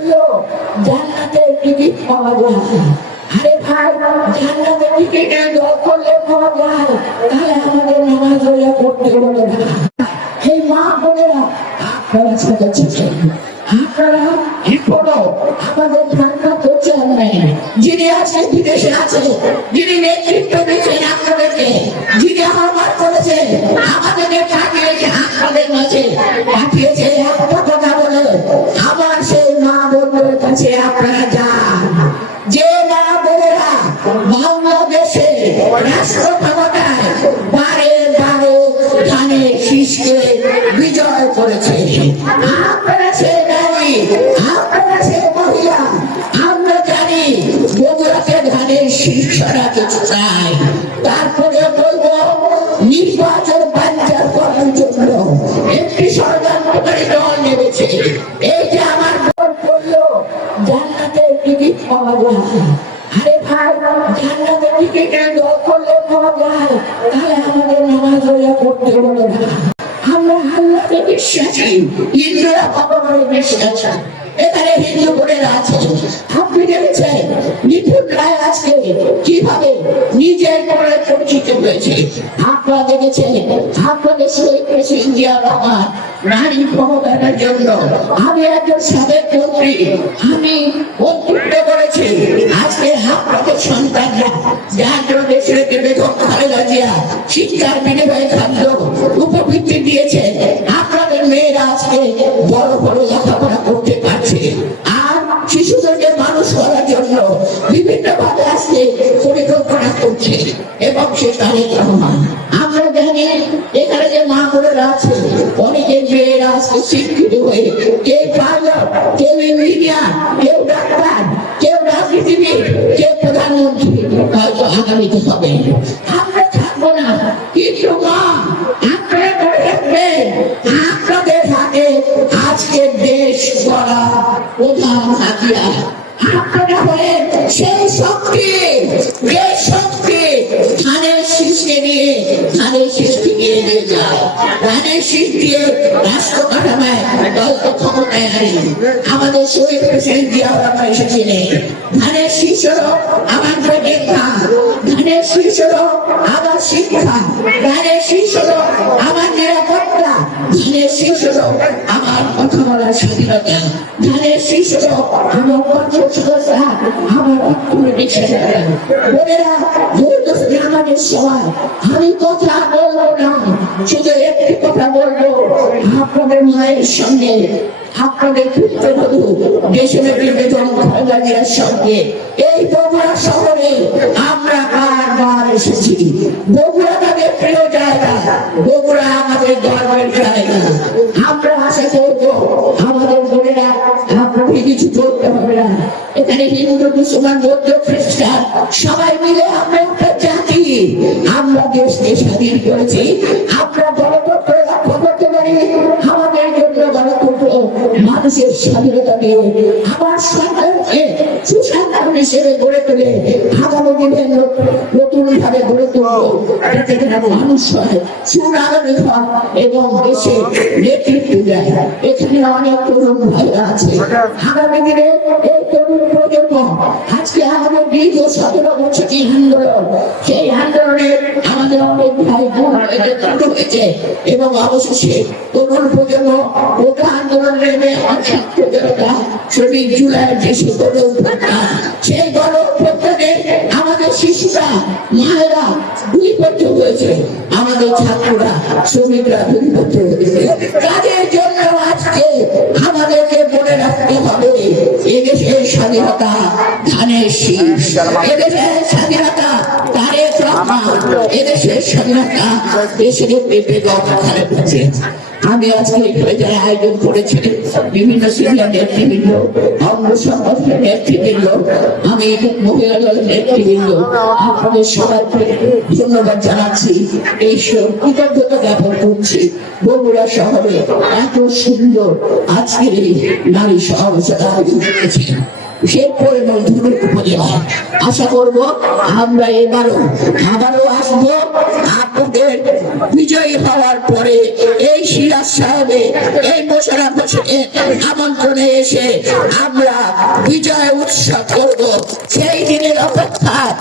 করলো জান্নাতের টিকিট পাওয়া যায়। আরে ভাই, জান্নাতের টিকিটের দর করলে পাওয়া যায়, তাহলে আমাদের নামাজ রোজা করতে হলো না। এই মা বোনেরা, আপনারা ছোট ছোট, আপনারা এখনো আমাদের জান্নাতের চান নাই। যিনি আছেন বিদেশে আছে, যিনি নেতৃত্ব দিচ্ছেন আপনাদেরকে, যিনি আহ্বান করেছেন আমাদেরকে পাঠিয়েছে, আপনাদের মাঝে পাঠিয়েছে একটা কথা বলে, আমার সেই মা বোনদের কাছে আপনারা যান। যে মা বোনেরা বাংলাদেশে রাষ্ট্র ক্ষমতায় বারে বারে ধানের শীষকে বিজয় করেছে, আপনারা সে নারী, আপনারা সে মহিলা, আমরা জানি বগুড়াতে ধানের শীষ সরাতে চাই। তারপরে বলবো নির্বাচন বাঞ্চার করার জন্য একটি ষড়যন্ত্রকারী দল নেমেছে। এই যে আমার দল করলো জান্নাতের টিকিট পাওয়া যায়। আরে ভাই, জান্নাতের টিকিটের দল করলে পাওয়া যায়, তাহলে আমাদের নামাজ রোজা করতে হলো না। আমরা আল্লাহকে বিশ্বাসী, হিন্দুরা ভগবানের বিশ্বাসী। এখানে হিন্দু বোনেরা আছে, আপনি দেখেছেন নিপুণ রায় আজকে কিভাবে নিজের করে পরিচিত হয়েছে। আপনারা দেখেছেন আপনাদের শহীদ প্রেসিডেন্ট জিয়া রহমান নারী ক্ষমতার জন্য, আমি একজন সাবেক মন্ত্রী, আমি মন্ত্রিত্ব করেছি। আজকে আপনাদের সন্তানরা জাতীয় দেশের বেগম খালেদা জিয়া শিক্ষার বিনিময়ে খাদ্য উপবৃত্তি দিয়েছে, আপনাদের মেয়েরা আজকে বড় বড় লেখাপড়া করতে পারছে। আর শিশুদেরকে মানুষ করার জন্য বিভিন্ন ভাবে আজকে পরিকল্পনা করছে এবং সে তারেক রহমান। আমরা জানি এখানে যে মা বোনেরা আছে, অনেকের মেয়েরা আজকে শিক্ষিত হয়ে কেউ পাইলট, কেউ ইঞ্জিনিয়ার, কেউ ডাক্তার, কেউ রাজনীতিবিদ, কেউ প্রধানমন্ত্রী হয়তো আগামীতে হবে। আমরা থাকবো না, কিন্তু মা আপনারা মনে রাখবেন আপনাদের হাতে আজকে দেশ গড়া প্রধান হাতিয়ার। আপনারা হলেন সেই শক্তি, যে শক্তি ধানের শীষকে নিয়ে, ধানের শীষকে নিয়ে নিয়ে যায়। ধানের শীষ দিয়ে রাষ্ট্র কাঠামোয় দলকে ক্ষমতায় আনে। আমাদের শহীদ প্রেসিডেন্ট জিয়া রহমান এসেছিলেন। ধানের শীষ হলো আমার প্রতিজ্ঞা, ধানের শীষ হলো আমার শিক্ষা, ধানের শীষ হলো আমার নিরাপত্তা, ধানের শীষ হলো আমার কথা বলার স্বাধীনতা, ধানের শীষ হলো আমার কর্মসংস্থান, আমার অর্থনৈতিক স্বাধীনতা। বোনেরা, আমাদের সময় আমি কথা বলবো না, শুধু একটি কথা বলবো, আপনাদের মায়ের সঙ্গে, আপনাদের পুত্রবধূ দেশনেত্রী বেগম খালেদা জিয়ার সঙ্গে এই বগুড়া শহরে আমরা বারবার এসেছি। বগুড়া তাদের প্রিয় জায়গা, বগুড়া আমাদের গর্বের জায়গা। আমরা আশা করবো আমাদের বোনেরা, আপনাকে কিছু করতে হবে না। এখানে হিন্দু, মুসলমান, বৌদ্ধ, খ্রিস্টান সবাই মিলে আমরা একটা জাতি, আমরা দেশকে স্বাধীন করেছি। আমরা গণতন্ত্র রক্ষা করতে পারি, আমাদের জন্য গণতন্ত্র মানুষের স্বাধীনতা দিয়ে আমার সরকারকে সুসন্তান হিসেবে গড়ে তোলে, আগামী দিনে নতুন ভাবে গড়ে তুলব, যাতে মানুষ হয়, সুনাগরিক হয় এবং দেশে নেতৃত্ব দেয়। এখানে অনেক তরুণ ভাইরা আছে, আগামী দিনে এই তরুণ প্রজন্ম আজকে আমাদের দীর্ঘ 17 বছর কি আন্দোলন, সেই আন্দোলনে আমাদের অনেক ভাই বোন হয়েছে এবং অবশেষে তরুণ প্রজন্ম ওটা আন্দোলন নেমে শ্রমিক জুলাই যে গড়ে উঠা, সেই গড় উত্থানে আমাদের শিশুরা, মায়েরা দুইপত্র হয়েছে, আমাদের ছাত্ররা, শ্রমিকরা দুইপত্র হয়েছে। তাদের জন্য আজকে আমাদেরকে মনে রাখতে হবে এদেশের স্বাধীনতা ধানের শীষ, এদেশের স্বাধীনতা তারেক রহমান, এদেশের স্বাধীনতা দেশের বেগম খালেদা জিয়া। আমি আজকে এখানে যারা আয়োজন করেছি, বিভিন্ন সিনিয়র নেতৃবৃন্দ, অঙ্গ সংগঠনের নেতৃবৃন্দ, আমি মহিলা দলের নেতৃবৃন্দ, আপনাদের সবাইকে ধন্যবাদ জানাচ্ছি, এই কৃতজ্ঞতা জ্ঞাপন করছি। বগুড়া শহরে এত সুন্দর আজকের এই নারী সমাবেশটা আয়োজন করেছি। শেরপুর এবং ধুনুর উপজেলায় আশা করবো আমরা আবারও আসবো। আমাদের বিজয়ী হওয়ার পরে এই সিরাজ সাহেবে এই মোশাররফ হোসেনের আমন্ত্রণে এসে আমরা বিজয় উৎসব করব। সেই দিনের অপেক্ষায়